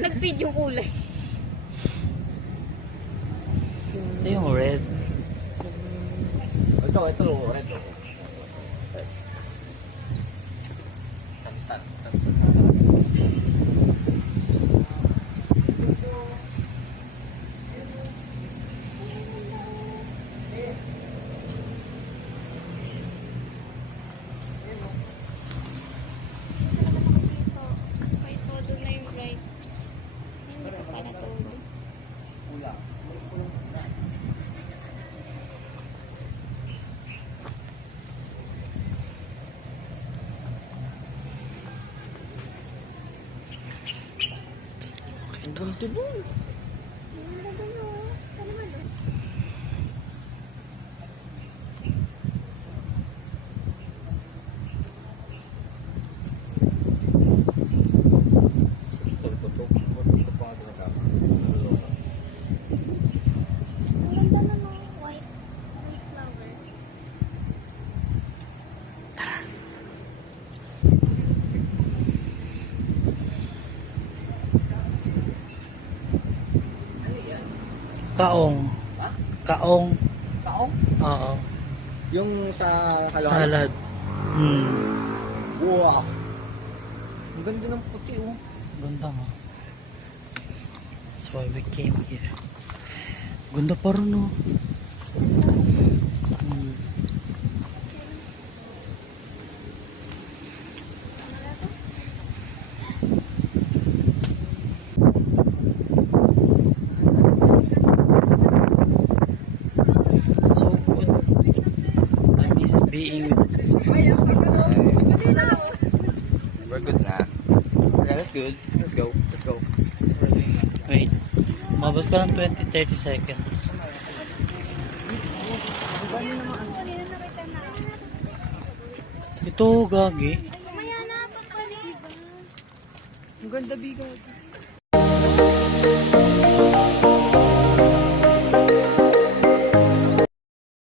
Nag-feed yung kulay. Ito yung red. Ito, red. Santan. May todo na yung bright. Hindi ko pa na todo. Ang ganda mo. Kaong. Kaong. Kaong? Oo. Yung sa halaman? Salad. Wow. Ang ganda ng puti, oh. Ganda nga. That's why we came here. Ganda pa rin, oh. So good. I miss being with We're good na. Yeah, that's good. Let's go. Let's go. Wait. Mabot ka ng 20-30 seconds. Ito, gagi. Mamaya na, pagpalit. Ang ganda bigaw.